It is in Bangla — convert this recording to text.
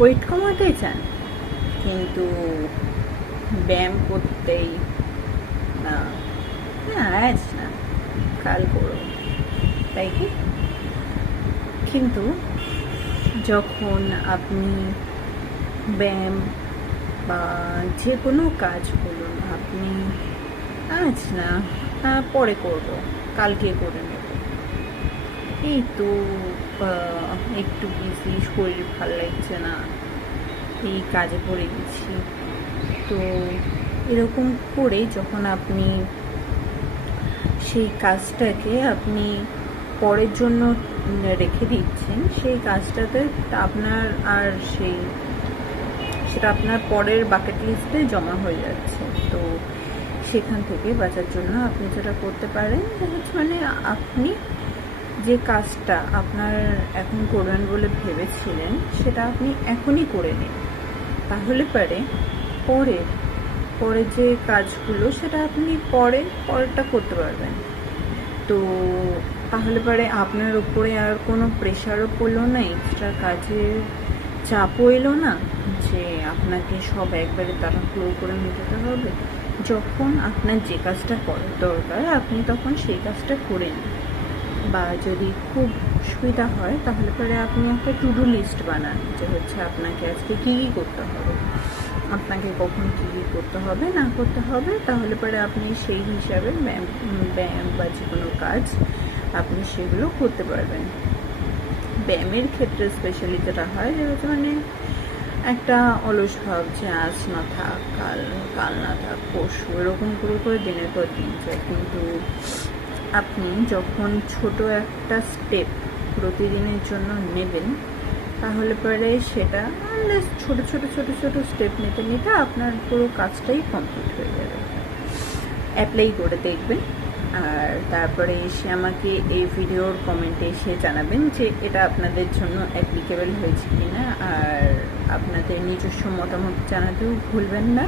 ওয়েট কমাতে চান কিন্তু ব্যায়াম করতেই না, না আজ না, কাল করো, তাই কি? কিন্তু যখন আপনি ব্যায়াম বা যে কোনো কাজ বলুন, আপনি আজ না, পরে করব, কালকে করে নেব, এই তো একটু বিজি, শরীর ভালো লাগছে না, এই কাজে পড়ে গেছি, তো এরকম করে যখন আপনি সেই কাজটাকে আপনি পরের জন্য রেখে দিচ্ছেন, সেই কাজটাতে আপনার আর সেটা আপনার পরের বাকেট লিস্টে জমা হয়ে যাচ্ছে। তো সেখান থেকে বাঁচার জন্য আপনি যেটা করতে পারেন মানে আপনি যে কাজটা আপনার এখন করবেন বলে ভেবেছিলেন সেটা আপনি এখনই করে নিন, তাহলে পরে যে কাজগুলো সেটা আপনি পরেরটা করতে পারবেন। তো তাহলে আপনার উপরে আর কোনো প্রেশারও পড়লো না, এক্সট্রা কাজের চাপও এলো না যে আপনাকে সব একবারে তাড়াহুড়ো করে মেটাতে হবে। যখন আপনার যে কাজটা করার দরকার আপনি তখন সেই কাজটা করে নিন, বা যদি খুব সুবিধা হয় তাহলে আপনি একটা টু ডু লিস্ট বানান, যে হচ্ছে আপনাকে আজকে কী কী করতে হবে, আপনাকে কখন কী কী করতে হবে না করতে হবে, তাহলে আপনি সেই হিসাবে ব্যায়াম বা যে কোনো কাজ আপনি সেগুলো করতে পারবেন। ব্যায়ামের ক্ষেত্রে স্পেশালি যেটা হয় যে হচ্ছে মানে একটা অলস ভাব, যে আজ না থাক, কাল না থাক, পরশু, এরকম করে দিনের পর দিন যায়। কিন্তু আপনি যখন ছোট একটা স্টেপ প্রতিদিনের জন্য নেবেন তাহলে সেটা ছোট ছোট ছোট ছোট স্টেপ নিতে নিতে আপনার পুরো কাজটাই কমপ্লিট হয়ে যাবে। অ্যাপ্লাই করে দেখবেন, আর তারপরে এসে আমাকে এই ভিডিওর কমেন্টে এসে জানাবেন যে এটা আপনাদের জন্য অ্যাপ্লিকেবল হয়েছে কিনা, আর আপনাদের নিজস্ব মতামত জানাতেও ভুলবেন না।